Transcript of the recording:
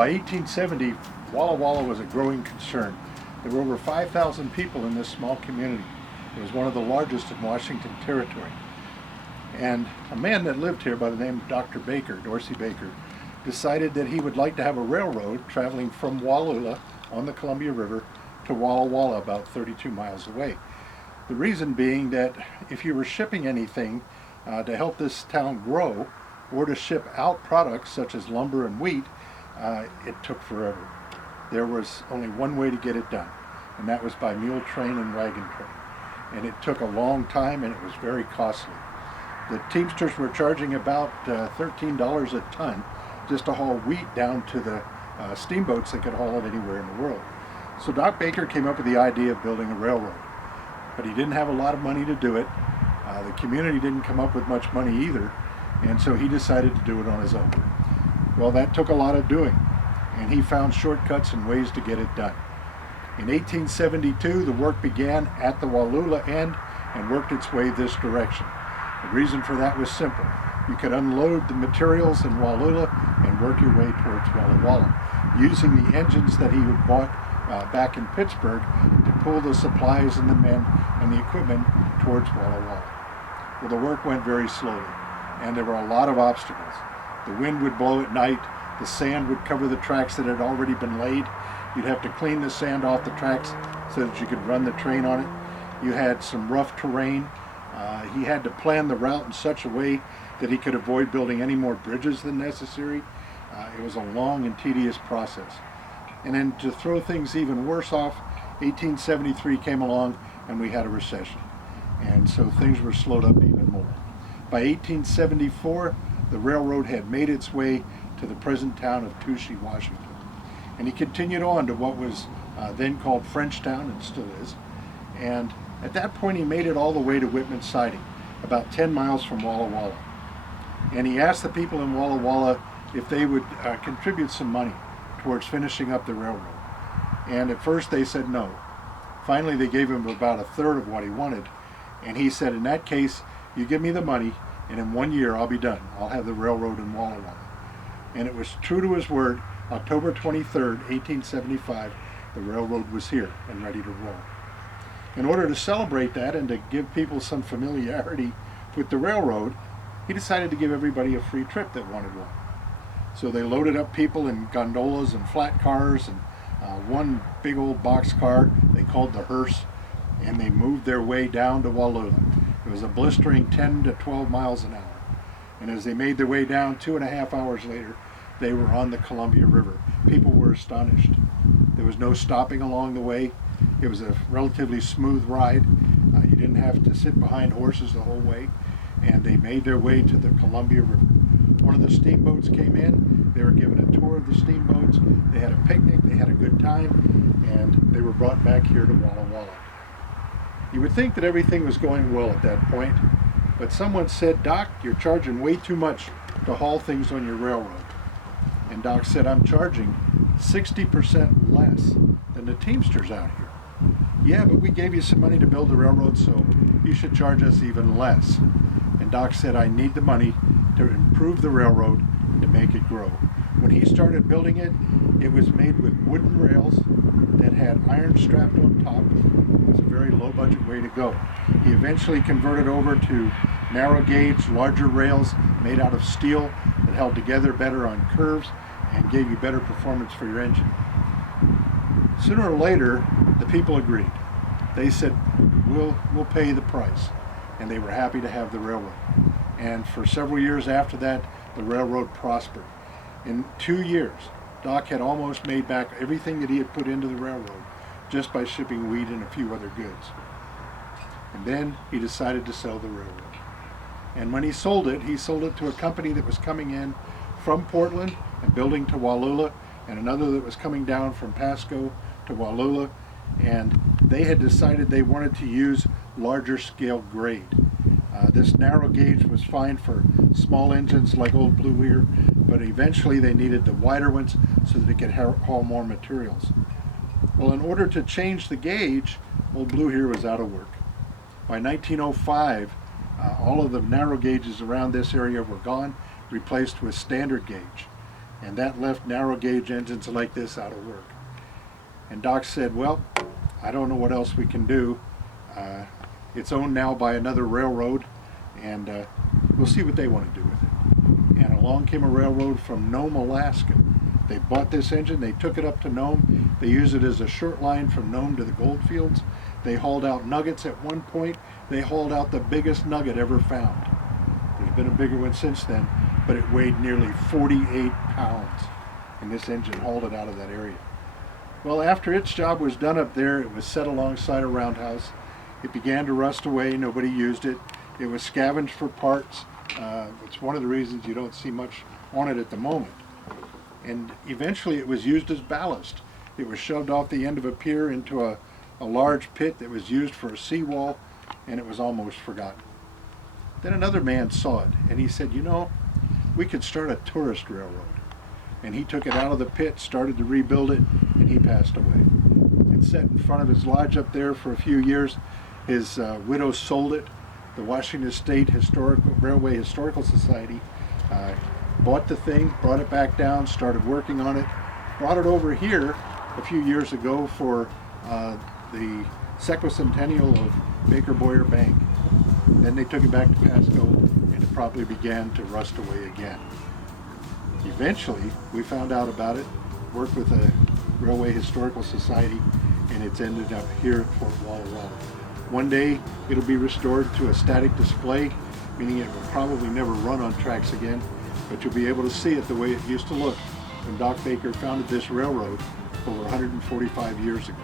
By 1870, Walla Walla was a growing concern. There were over 5,000 people in this small community. It was one of the largest in Washington Territory. And a man that lived here by the name of Dr. Baker, Dorsey Baker, decided that he would like to have a railroad traveling from Walla Walla on the Columbia River to Walla Walla, about 32 miles away. The reason being that if you were shipping anything to help this town grow, or to ship out products such as lumber and wheat, it took forever. There was only one way to get it done, and that was by mule train and wagon train. And it took a long time, and it was very costly. The Teamsters were charging about $13 a ton just to haul wheat down to the steamboats that could haul it anywhere in the world. So Doc Baker came up with the idea of building a railroad, but he didn't have a lot of money to do it. The community didn't come up with much money either, and so he decided to do it on his own. Well, that took a lot of doing, and he found shortcuts and ways to get it done. In 1872, the work began at the Wallula end and worked its way this direction. The reason for that was simple. You could unload the materials in Wallula and work your way towards Walla Walla, using the engines that he had bought back in Pittsburgh to pull the supplies and the men and the equipment towards Walla Walla. Well, the work went very slowly, and there were a lot of obstacles. The wind would blow at night, the sand would cover the tracks that had already been laid. You'd have to clean the sand off the tracks so that you could run the train on it. You had some rough terrain. He had to plan the route in such a way that he could avoid building any more bridges than necessary. It was a long and tedious process. And then to throw things even worse off, 1873 came along and we had a recession. And so things were slowed up even more. By 1874, the railroad had made its way to the present town of Touchy, Washington. And he continued on to what was then called Frenchtown, and still is. And at that point he made it all the way to Whitman Siding, about 10 miles from Walla Walla. And he asked the people in Walla Walla if they would contribute some money towards finishing up the railroad. And at first they said no. Finally they gave him about a third of what he wanted. And he said, in that case, you give me the money, and in 1 year I'll be done. I'll have the railroad in Walla Walla. And it was true to his word. October 23rd, 1875, the railroad was here and ready to roll. In order to celebrate that and to give people some familiarity with the railroad, he decided to give everybody a free trip that wanted one. So they loaded up people in gondolas and flat cars and one big old box car they called the hearse, and they moved their way down to Wallula. It was a blistering 10 to 12 miles an hour. And as they made their way down, 2.5 hours later, they were on the Columbia River. People were astonished. There was no stopping along the way. It was a relatively smooth ride. You didn't have to sit behind horses the whole way. And they made their way to the Columbia River. One of the steamboats came in. They were given a tour of the steamboats. They had a picnic. They had a good time. And they were brought back here to Walla Walla. You would think that everything was going well at that point. But someone said, "Doc, you're charging way too much to haul things on your railroad." And Doc said, "I'm charging 60% less than the Teamsters out here." "Yeah, but we gave you some money to build the railroad, so you should charge us even less." And Doc said, "I need the money to improve the railroad and to make it grow." When he started building it, it was made with wooden rails that had iron strapped on top. It was a very low budget way to go. He eventually converted over to narrow gauge, larger rails made out of steel that held together better on curves and gave you better performance for your engine. Sooner or later, the people agreed. They said, we'll pay the price. And they were happy to have the railroad. And for several years after that, the railroad prospered. In 2 years, Doc had almost made back everything that he had put into the railroad just by shipping wheat and a few other goods. And then he decided to sell the railroad. And when he sold it to a company that was coming in from Portland and building to Wallula, and another that was coming down from Pasco to Wallula, and they had decided they wanted to use larger scale grade. This narrow gauge was fine for small engines like Old Blue here, but eventually they needed the wider ones so that they could haul more materials. Well, in order to change the gauge, Old Blue here was out of work. By 1905, all of the narrow gauges around this area were gone, replaced with standard gauge. and that left narrow gauge engines like this out of work. And Doc said, well, I don't know what else we can do. It's owned now by another railroad, and we'll see what they want to do with it. And along came a railroad from Nome, Alaska. They bought this engine, they took it up to Nome, they used it as a short line from Nome to the goldfields. They hauled out nuggets at one point. They hauled out the biggest nugget ever found. There's been a bigger one since then, but it weighed nearly 48 pounds, and this engine hauled it out of that area. Well, after its job was done up there, it was set alongside a roundhouse. It began to rust away. Nobody used it. It was scavenged for parts. It's one of the reasons you don't see much on it at the moment. And eventually it was used as ballast. It was shoved off the end of a pier into a large pit that was used for a seawall, and it was almost forgotten. Then another man saw it, and he said, you know, we could start a tourist railroad. And he took it out of the pit, started to rebuild it, and he passed away. It sat in front of his lodge up there for a few years. His widow sold it. The Washington State Railway Historical Society bought the thing, brought it back down, started working on it, brought it over here a few years ago for the sesquicentennial of Baker Boyer Bank. Then they took it back to Pasco, and it probably began to rust away again. Eventually, we found out about it, worked with the Railway Historical Society, and it's ended up here at Fort Walla Walla. One day, it'll be restored to a static display, meaning it will probably never run on tracks again, but you'll be able to see it the way it used to look when Doc Baker founded this railroad over 145 years ago.